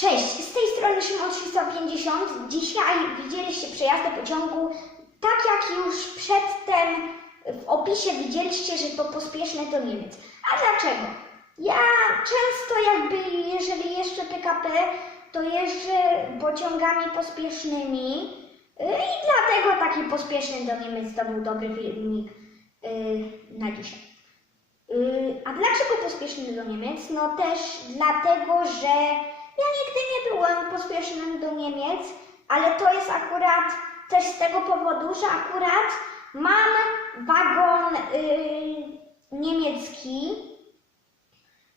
Cześć, z tej strony Szymon 350. Dzisiaj widzieliście przejazdy pociągu. Tak jak już przedtem w opisie widzieliście, że to pospieszne do Niemiec. A dlaczego? Ja często jakby, jeżeli jeszcze PKP, to jeżdżę pociągami pospiesznymi i dlatego taki pospieszny do Niemiec to był dobry filmik yy, na dzisiaj. Yy, A dlaczego pospieszny do Niemiec? No też dlatego, że ja nigdy nie byłem pospiesznym do Niemiec, ale to jest akurat też z tego powodu, że akurat mam wagon yy, niemiecki,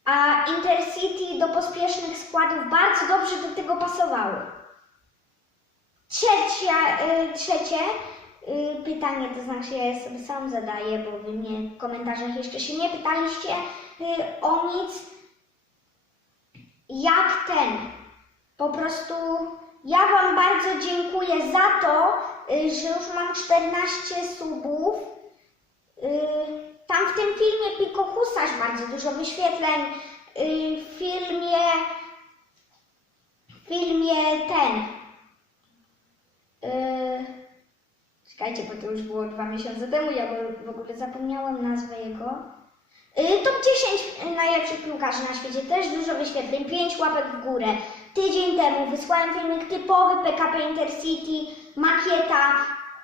a Intercity do pospiesznych składów bardzo dobrze do tego pasowały. Trzecia, y, trzecie y, pytanie, to znaczy ja sobie sam zadaję, bo wy mnie w komentarzach jeszcze się nie pytaliście y, o nic. Jak ten? Po prostu ja Wam bardzo dziękuję za to, y, że już mam 14 subów. Y, Tam w tym filmie Piko Husarz bardzo dużo wyświetleń. Y, W filmie, w filmie ten. y, Czekajcie, bo to już było dwa miesiące temu, ja w- ogóle zapomniałam nazwę jego. Y, Top 10 najlepszych piłkarzy na świecie, też dużo wyświetleń, 5 łapek w górę. Tydzień temu wysłałem filmik typowy PKP Intercity, makieta,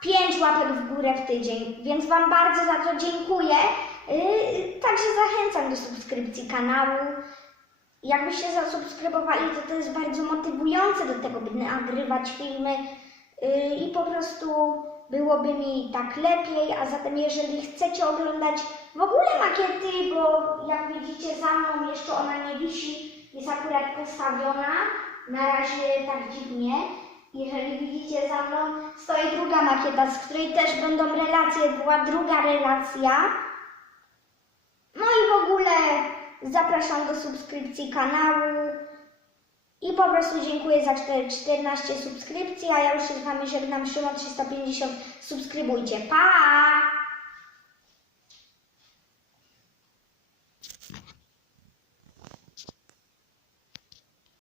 5 łapek w górę w tydzień, więc Wam bardzo za to dziękuję. Y, Także zachęcam do subskrypcji kanału. Jakbyście zasubskrybowali, to to jest bardzo motywujące do tego, by nagrywać filmy yy, i po prostu byłoby mi tak lepiej, a zatem jeżeli chcecie oglądać w ogóle makiety, bo jak widzicie za mną jeszcze ona nie wisi, jest akurat postawiona, na razie tak dziwnie. Jeżeli widzicie za mną, stoi druga makieta, z której też będą relacje, była druga relacja. No i w ogóle zapraszam do subskrypcji kanału. I po prostu dziękuję za czter- 14 subskrypcji, a ja już z Wami żegnam. Szymon 350. Subskrybujcie. Pa!